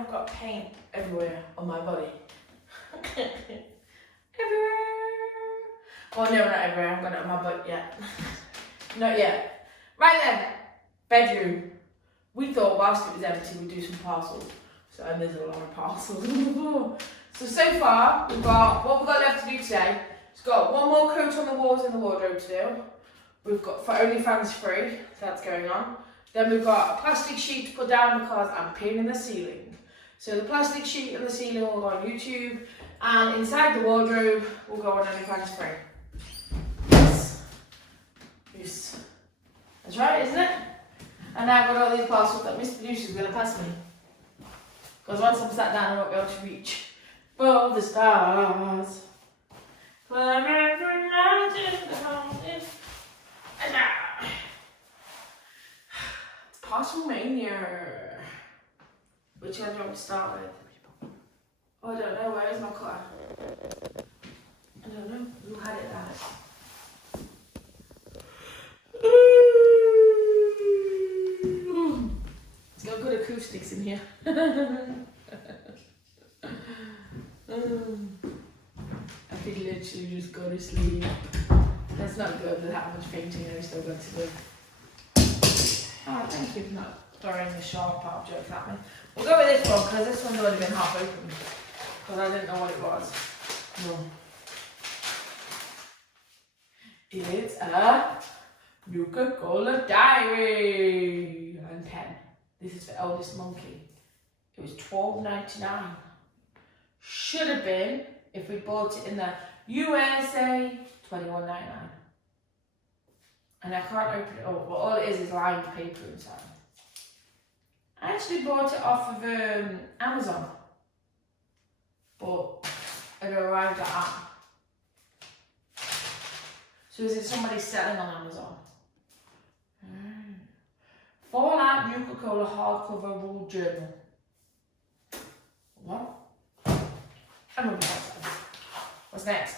I've got paint everywhere on my body. Everywhere. Oh no, not everywhere. I haven't got it on my butt yet. Not yet. Right then, bedroom. We thought whilst it was empty we'd do some parcels. So and there's a lot of parcels on the floor. So far we've got what we've got left to do today. We've got one more coat on the walls in the wardrobe to do. We've got for OnlyFans free, so that's going on. Then we've got a plastic sheet to put down because I'm painting the ceiling. So the plastic sheet and the ceiling will go on YouTube, and inside the wardrobe will go on OnlyFans free. Yes. That's right, isn't it? And I've got all these parcels that Mr. Producer's going to pass me. Because once I'm sat down I won't be able to reach for the stars. It's Parcel Mania. Which one do you want to start with? Oh, I don't know. Where is my cutter? I don't know. Who had it last? It's got good acoustics in here. I could literally just go to sleep. That's not good with how much painting I still got to do. Oh, thank you for not throwing the sharp object at me. We'll go with this one because this one's already been half open. Because I didn't know what it was. No. It's a Coca-Cola Diary and 10. This is for Eldest Monkey. It was $12.99. Should have been, if we bought it in the USA, $21.99. And I can't open it up, but all it is lined paper inside. I actually bought it off of Amazon, but it arrived at that. So is it somebody selling on Amazon? Fallout New Coca-Cola hardcover rule journal. What? I'm moving on. What's next?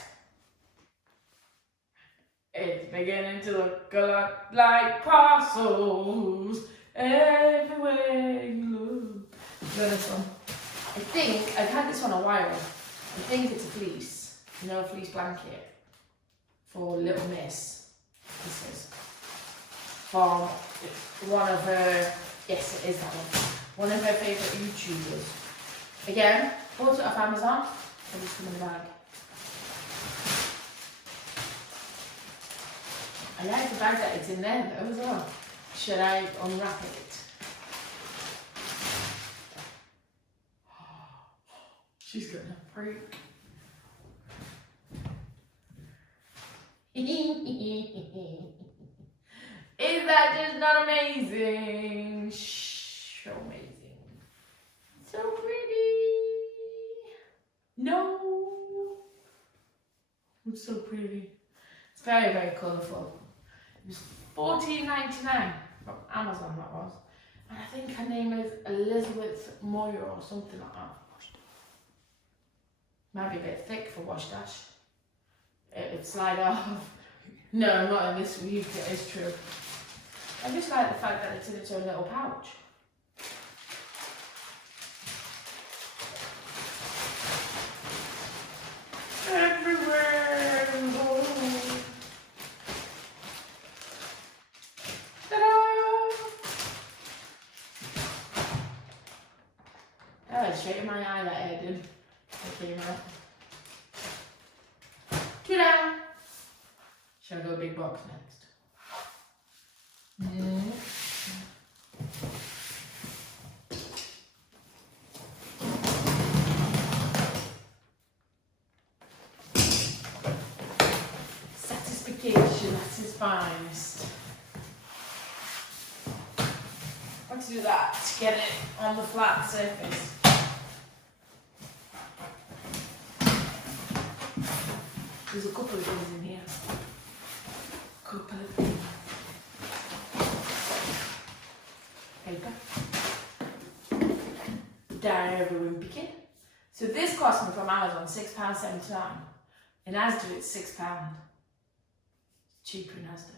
It's beginning to look a lot like parcels everywhere you look. Look at this one. I think, I've had this one a while. I think it's a fleece. You know, a fleece blanket for Little Miss. This is from one of her, yes it is that one of her favourite YouTubers. Again, bought it off Amazon. I'll just come in the bag. I like the bag that it's in there though as well. Should I unwrap it? She's gonna freak. Is that just not amazing? So amazing. So pretty. No. It's so pretty. It's very, very colourful. It was $14.99 from Amazon, that was. And I think her name is Elizabeth Moyer or something like that. Might be a bit thick for wash dash. It would slide off. No, not in this week, it is true. I just like the fact that it's in its own little pouch. Everywhere I go. Ta-da! That went straight in my eye, that air did. It came out. Ta-da! Shall I go big box next? Satisfaction at its finest. I want to do that to get it on the flat surface. There's a couple of things in here. Couple of things. Paper. Diary of a Wimpy Kid. So this cost me from Amazon £6.79. In Asda it's £6. Cheaper in Asda.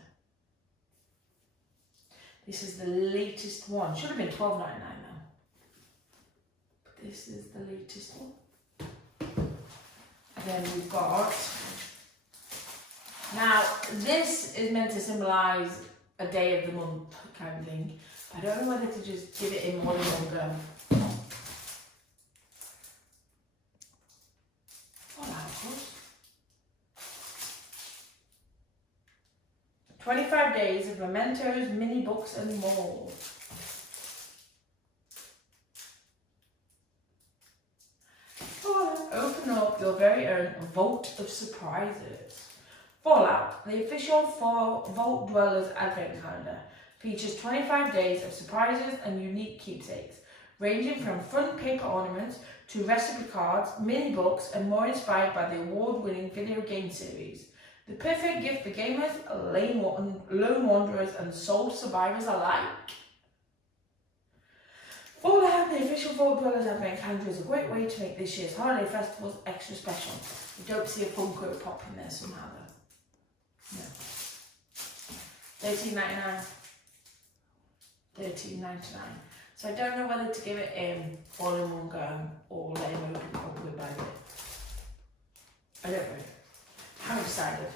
This is the latest one. Should have been $12.99 now. But This is the latest one. And then we've got, now this is meant to symbolise a day of the month kind of thing. I don't know whether to just give it in more than one go. Oh, that was 25 days of mementos, mini books and more. Open up your very own Vault of Surprises. Fallout, the official Vault Dwellers Advent Calendar, features 25 days of surprises and unique keepsakes, ranging from fun paper ornaments to recipe cards, mini books, and more inspired by the award-winning video game series. The perfect gift for gamers, lone wanderers, and soul survivors alike. Fallout, the official Vault Dwellers Advent Calendar, is a great way to make this year's holiday festivals extra special. You don't see a Funko Pop in there somehow though. No. $13.99. $13.99. So I don't know whether to give it all in one go or let him open it up bit by bit. I don't know. Haven't decided.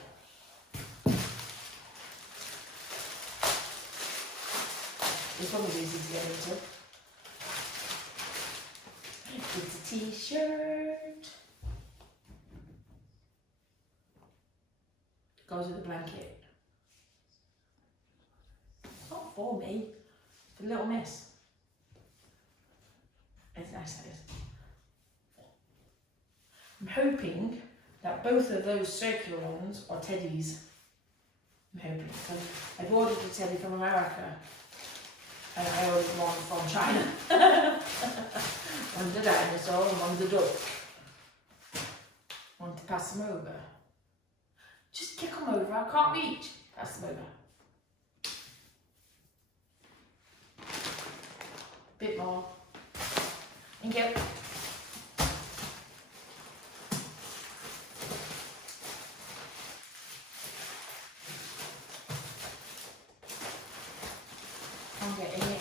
This one was easy to get into. It's a t-shirt. Goes with the blanket. It's not for me, for little miss. It's nice, that is. I'm hoping that both of those circular ones are teddies. I'm hoping, because I've ordered a teddy from America. And I ordered one from China. One's a dinosaur and one's a duck. Want to pass them over? Just kick them over, I can't reach. Pass them over. Bit more. Thank you. I'm getting it.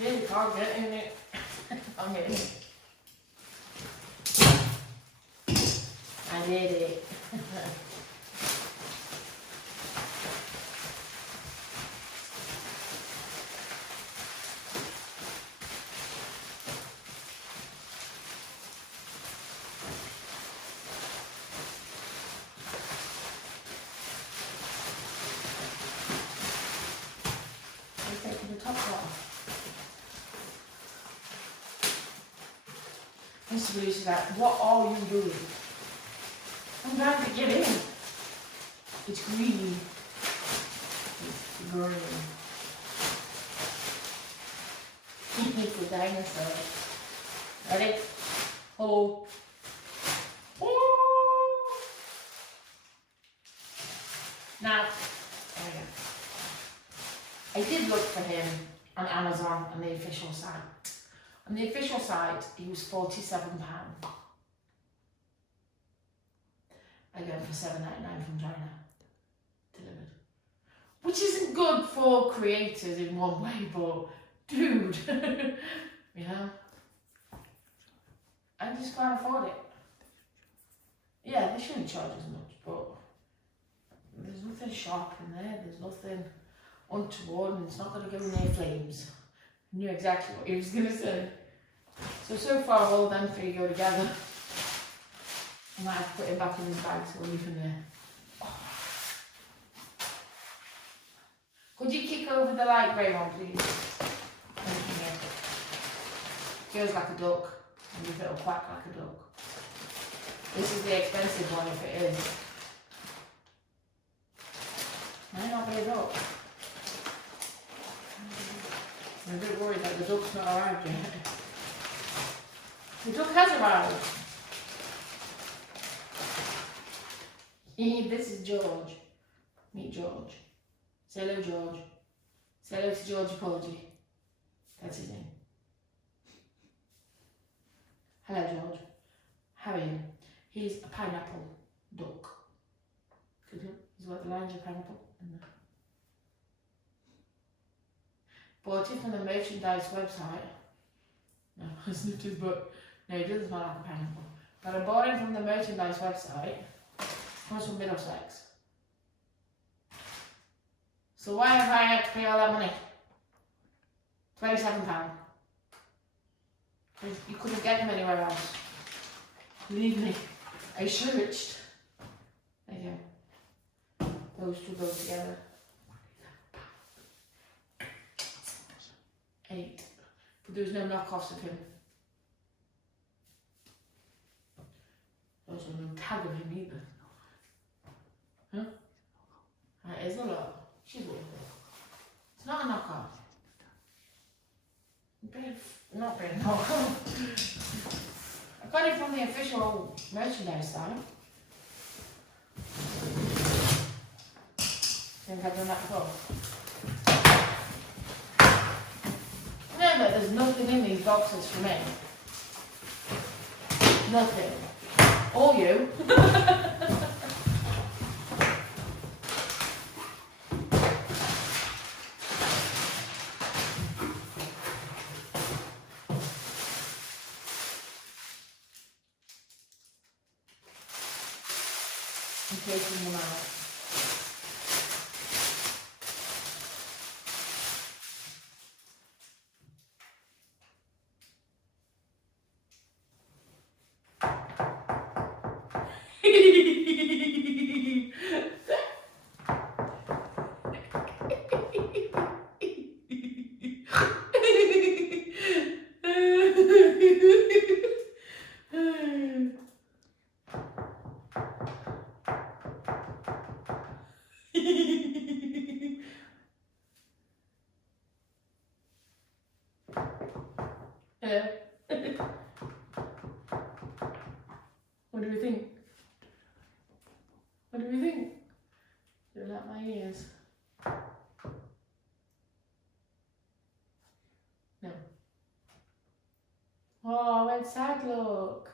Really can't get in it. I'm getting it. I did it. I'm taking the top off. Mr. Bruce is like, what are you doing? I'm trying to get in. It's green. It's green. It's a dinosaur. Ready? Oh. Now, there we go. I did look for him on Amazon on the official site. On the official site, he was £47. I got him for $7.99 from China, delivered. Which isn't good for creators in one way, but dude, you know, I just can't afford it. Yeah, they shouldn't charge as much, but there's nothing sharp in there. There's nothing untoward, and it's not going to go in their flames. I knew exactly what he was going to say. So far, all them three go together. I might have to put him back in his bag, so we'll leave him there. Oh. Could you kick over the light grey one, please? Feels like a duck, and if it'll quack like a duck. This is the expensive one if it is. Might not be a duck. I'm a bit worried that the duck's not arrived yet. The duck has arrived. This is George. Meet George. Say hello, George. Say hello to George Apology. That's his name. Hello, George. How are you? He's a pineapple duck. Good look. He's got the lines of pineapple in there. Bought it from the merchandise website. No, I sniffed his butt. No, it doesn't smell like a pineapple. But I bought it from the merchandise website. Comes from Middlesex. So why have I had to pay all that money? £27. You couldn't get them anywhere else. Believe me, I searched. There you go. Those two go together. 8. But there was no knockoffs of him. There was no tag of him either. Huh? That is a lot. She's worth it. It's not a knockoff. Not very knockoff. I got it from the official merchandise site. Think I've done that before? Remember, there's nothing in these boxes for me. Nothing. Or you. I'm taking them out. What do we think? What do we think? Do you like my ears? No. Oh, I went sad look.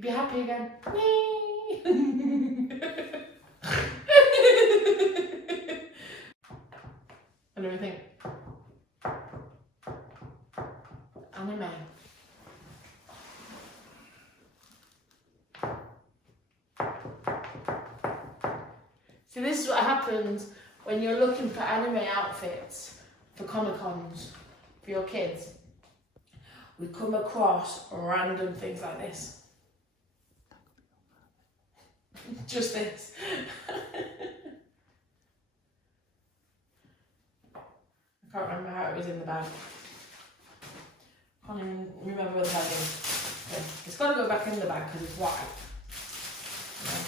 Be happy again. Me. What do we think? Anime. So this is what happens when you're looking for anime outfits for Comic-Cons for your kids. We come across random things like this. Just this. I can't remember how it was in the bag. Can't even remember where the bag is. Yeah. It's got to go back in the bag because it's white. Yeah.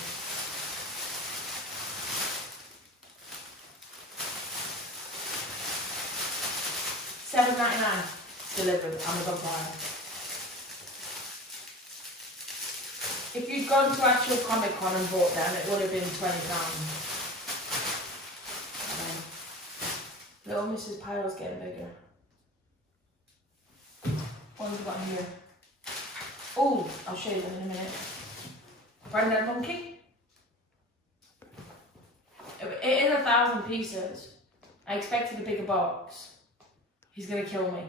$7.99 delivered, Amazon Prime. If you'd gone to actual Comic-Con and bought them, it would have been £20. Little Mrs. Pyle's getting bigger. What have we got in here? Oh, I'll show you them in a minute. Granddad Monkey. It is 1,000 pieces. I expected a bigger box. He's going to kill me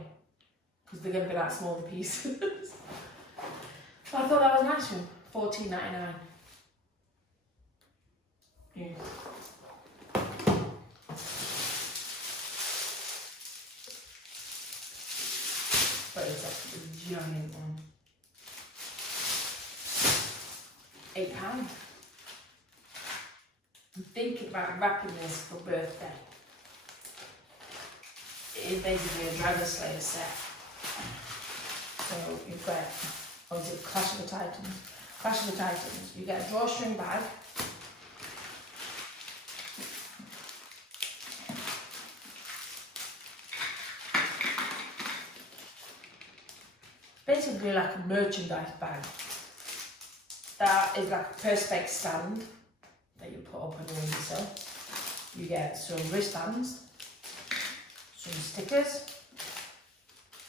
because they're going to be that small, the pieces. But I thought that was a nice one. $14.99. Yeah. But it's a giant one. £8. I'm thinking about wrapping this for birthday. It is basically a Dragon Slayer set. So you've got, or is it Clash of the Titans? Clash of the Titans. You get a drawstring bag. Basically like a merchandise bag. That is like a perspex stand that you put up on your windowsill. You get some wristbands, some stickers,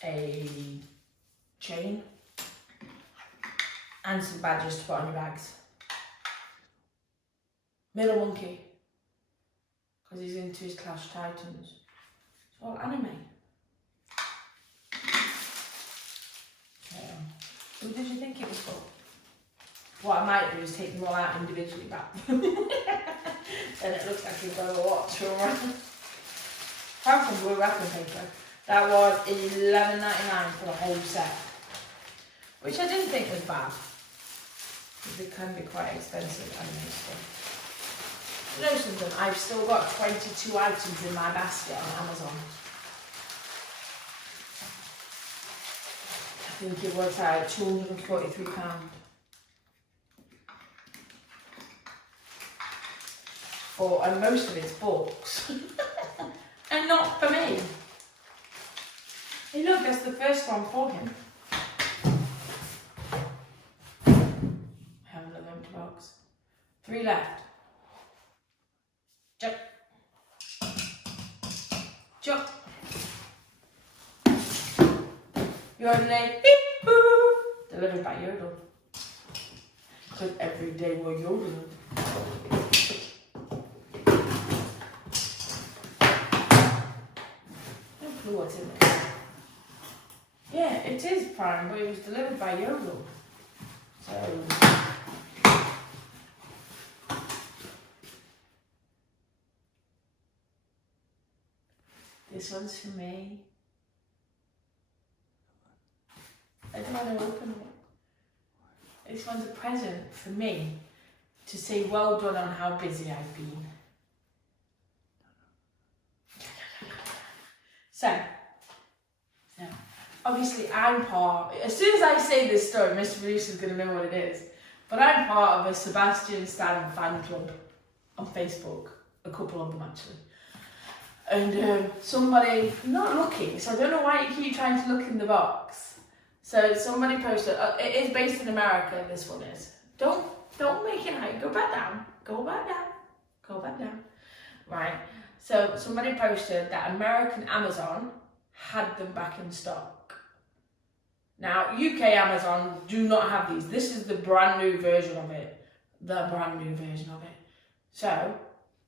a chain, and some badges to put on your bags. Little Monkey, because he's into his Clash Titans. It's all anime. Who did you think it was for? What I might do is take them all out individually back. Then it looks like you've got a lot to around. Found some blue wrapping paper. That was $11.99 for the whole set. Which I didn't think was bad. Because it can be quite expensive anime stuff. You know something? I've still got 22 items in my basket on Amazon. I think it works out £243. And most of it's books. And not for me. Hey look, that's the first one for him. I have another empty box. 3 left. Jump. Jump. Yodeling. Hee-hoo. Delivered by Yodel. Because every day we're yodeling. What's in it? Yeah, it is Prime, but it was delivered by Yodel. So this one's for me. I don't want to open it. This one's a present for me to say well done on how busy I've been. So, obviously I'm part, as soon as I say this story, Mr. Producer's going to know what it is, but I'm part of a Sebastian Stan fan club on Facebook, a couple of them actually. And somebody, not looking, so I don't know why you keep trying to look in the box. So somebody posted, it is based in America, this one is. Don't make it high, go back down, go back down, go back down. Right. So somebody posted that American Amazon had them back in stock. Now, UK Amazon do not have these. This is the brand new version of it. The brand new version of it. So,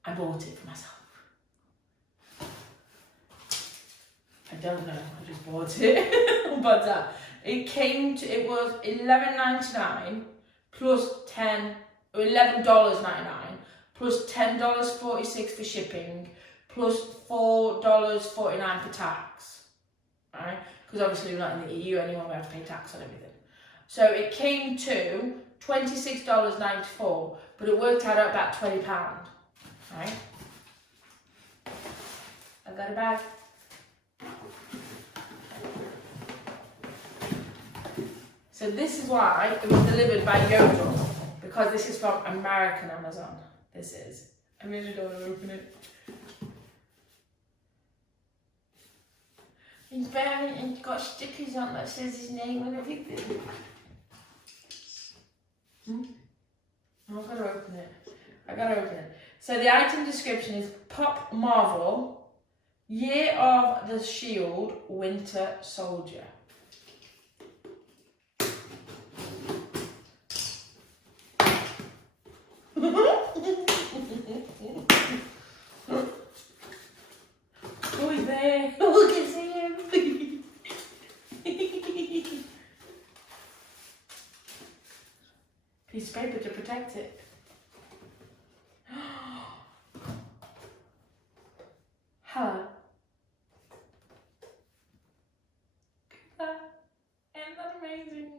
I bought it for myself. I don't know, I just bought it. But it was $11.99 plus $11.99 plus $10.46 for shipping, plus $4.49 for tax, right? Because obviously we're not in the EU anymore, we have to pay tax on everything. So it came to $26.94, but it worked out at about £20, right? I got a bag. So this is why it was delivered by Yodel, because this is from American Amazon. This is. I really don't want to open it. It's got stickers on that says his name and everything. I've got to open it. I got to open it. So the item description is Pop Marvel, Year of the Shield, Winter Soldier. Who is there? Look at him. Piece of paper to protect it. Hello. Isn't that amazing?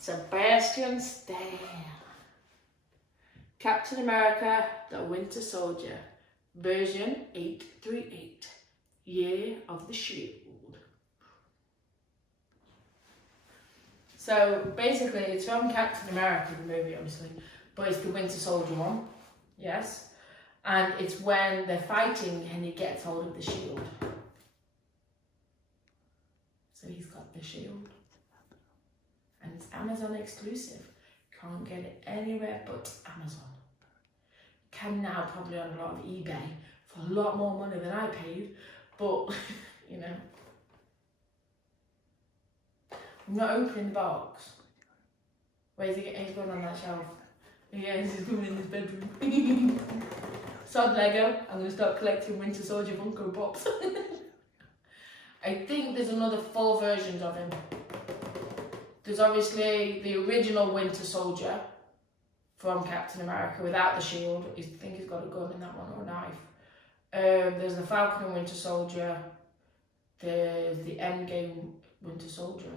Sebastian Stan. Captain America, the Winter Soldier, version 838, Year of the Shield. So basically it's from Captain America, the movie obviously, but it's the Winter Soldier one, yes? And it's when they're fighting and he gets hold of the shield. So he's got the shield. And it's Amazon exclusive. Can't get it anywhere but Amazon. Can now probably on a lot of eBay for a lot more money than I paid, but you know. I'm not opening the box. Where's he getting? He's going on that shelf. Yeah, he's going in his bedroom. Sod Lego. I'm going to start collecting Winter Soldier Funko Pops. I think there's another 4 versions of him. There's obviously the original Winter Soldier from Captain America without the shield. I think he's got a gun in that one or a knife. There's the Falcon and Winter Soldier. There's the Endgame Winter Soldier.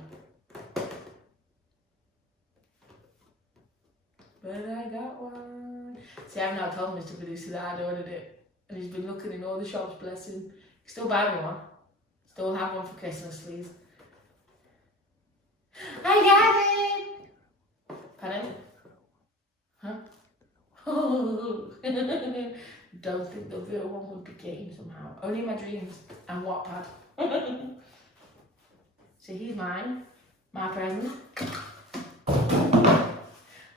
But I got one. See, I've now told Mr. Producer that I'd ordered it. And he's been looking in all the shops, bless him. He still buy me one. Still have one for Christmas, please. I got it! Pardon? Huh? Oh. Don't think the real one would be game somehow. Only my dreams and Wattpad. So he's mine. My present.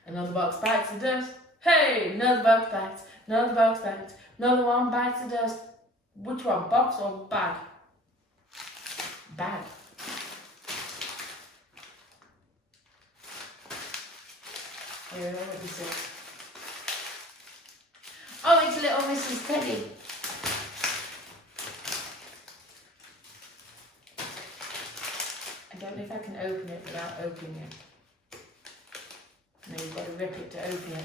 Another box bites the dust. Hey! Another box bites. Another box bites. Another one bites the dust. Which one? Box or bag? Bag. Here, what is it? Oh, it's a little Mrs. Teddy. I don't know if I can open it without opening it. No, you've got to rip it to open it.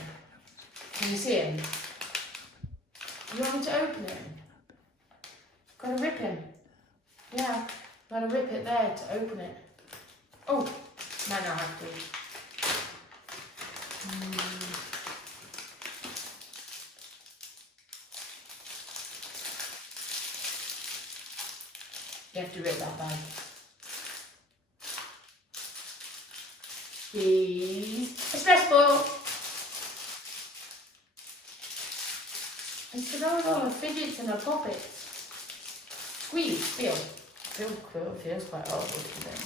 Can you see him? You want me to open it? Got to rip him. Yeah, got to rip it there to open it. Oh, might not have to. You have to rip that bag. Please. Espresso. It's got all the fidgets and the puppets. Squeeze, feel. Feels quite horrible today.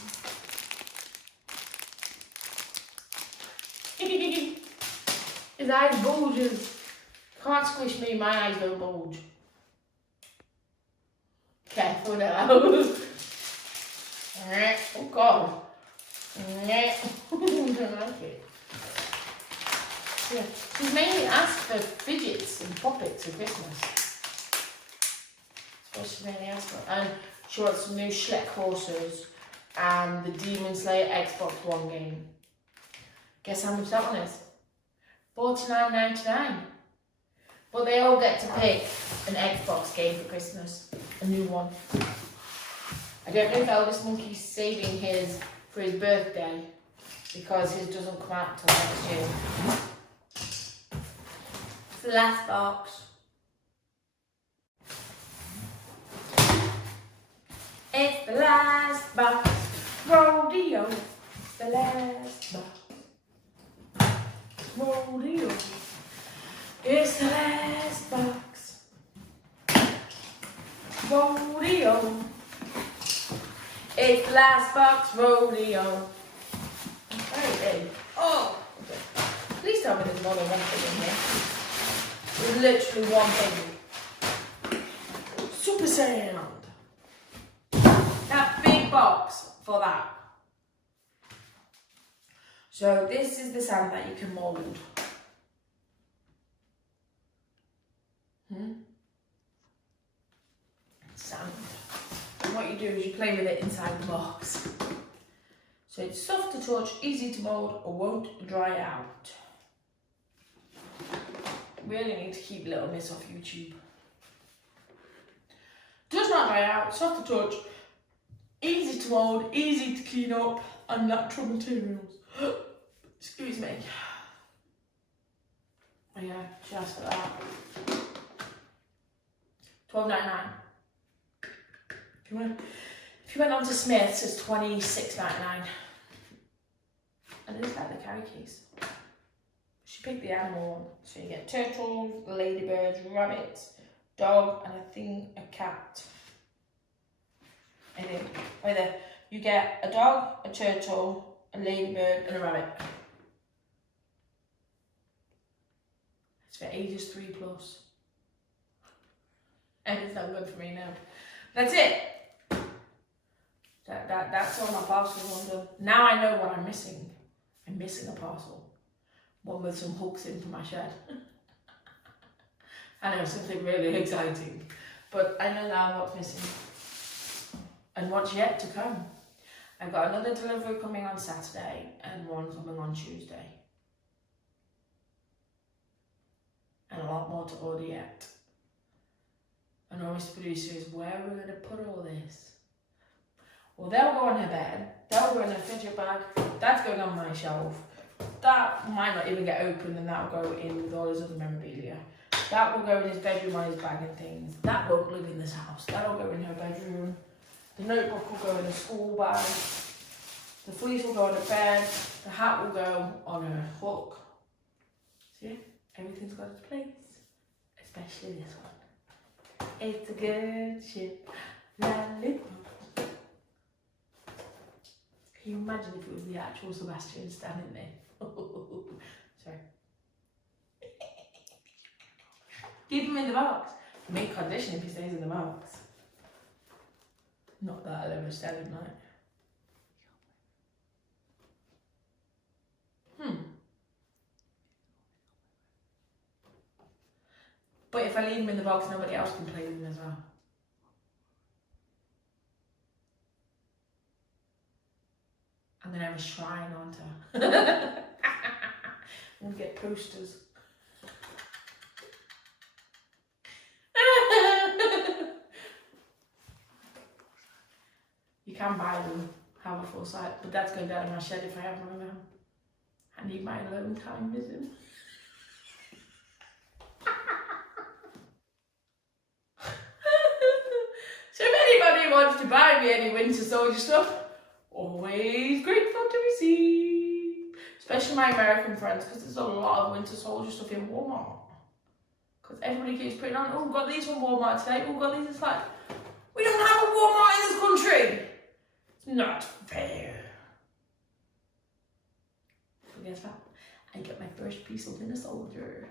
His eyes bulges. Can't squish me, my eyes don't bulge. Careful now. Oh God. I don't like it. Yeah. She's mainly asked for fidgets and puppets for Christmas. That's what she mainly asked for. And she wants some new Shrek horses and the Demon Slayer Xbox One game. Guess how much that one is? $49.99. But they all get to pick an Xbox game for Christmas. A new one. I don't know if Eldest Monkey's saving his for his birthday because his doesn't come out till next year. It's the last box. It's the last box. Rodeo. It's the last box. Rodeo. It's the last box. Rodeo. It's the last box rodeo. Right. Oh! Please tell me there's more than one thing in here. There's literally one thing. Super sound. That big box for that. So this is the sand that you can mould. Sand. And what you do is you play with it inside the box. So it's soft to touch, easy to mould, or won't dry out. We only need to keep Little Miss off YouTube. Does not dry out, soft to touch, easy to mould, easy to clean up, and natural materials. Excuse me. Oh yeah, she asked for that. $12.99. If you went on to Smith's, it's $26.99. And it looks like the carry case. She picked the animal one. So you get turtles, ladybirds, rabbits, dog, and I think a cat. I think. Right there. You get a dog, a turtle, a ladybird, and a rabbit. It's for ages 3+. And it's not good for me now. That's it. That's all my parcels under. Now I know what I'm missing. I'm missing a parcel. One with some hooks in for my shed. I know, something really exciting. But I know now what's missing. and what's yet to come. I've got another delivery coming on Saturday and one coming on Tuesday. And a lot more to order yet. And our producer is, where are we going to put all this? Well, they'll go on her bed, they'll go in her fidget bag, that's going on my shelf. That might not even get opened, and that'll go in with all his other memorabilia. That will go in his bedroom on his bag and things. That won't live in this house. That'll go in her bedroom. The notebook will go in a school bag. The fleece will go on the bed. The hat will go on a hook. See? Everything's got its place. Especially this one. It's a good ship. Lollipop. Can you imagine if it was the actual Sebastian standing there? Sorry. Keep him in the box. Make condition if he stays in the box. Not that I'll ever stay at night. But if I leave him in the box, nobody else can play with him as well. I'm going to have a shrine, aren't I? I'm going to get posters. You can buy them, have a full sight, but that's going down in my shed if I have my own. I need my alone time with him. So if anybody wants to buy me any winter soldier stuff, always grateful to receive. Especially my American friends, because there's a lot of winter soldier stuff in Walmart. Because everybody keeps putting on, oh, we've got these from Walmart today, oh, we've got these. It's like, we don't have a Walmart in this country. It's not fair. So guess what? I get my first piece of winter soldier.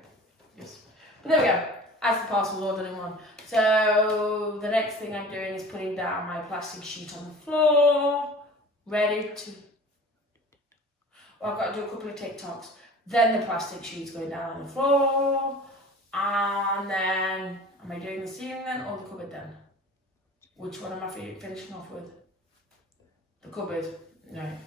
Yes. But there we go. As the parcel's all done in one. So the next thing I'm doing is putting down my plastic sheet on the floor. Ready to... Well, I've got to do a couple of TikToks. Then the plastic sheet's going down on the floor. And then... Am I doing the ceiling then or the cupboard then? Which one am I finishing off with? The cupboard. No.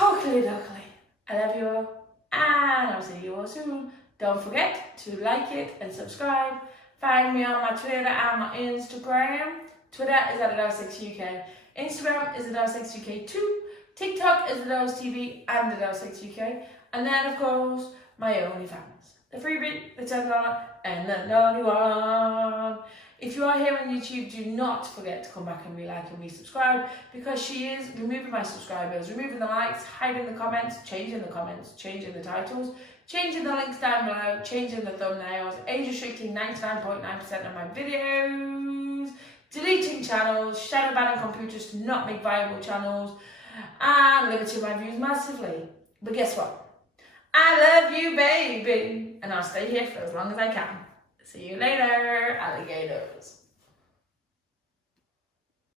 Oakley dokley. I love you all. And I'll see you all soon. Don't forget to like it and subscribe. Find me on my Twitter and my Instagram. Twitter is Adelesexyuk. Instagram is Adelesexyuk2. TikTok is AdelesTV and Adelesexyuk. And then, of course, my OnlyFans. The freebie, the $10, and the naughty one. If you are here on YouTube, do not forget to come back and re-like and re-subscribe, because she is removing my subscribers, removing the likes, hiding the comments, changing the titles, changing the links down below, changing the thumbnails, age restricting 99.9% of my videos, deleting channels, shadow banning computers to not make viable channels, and limiting my views massively. But guess what? I love you, baby, and I'll stay here for as long as I can. See you later, alligators.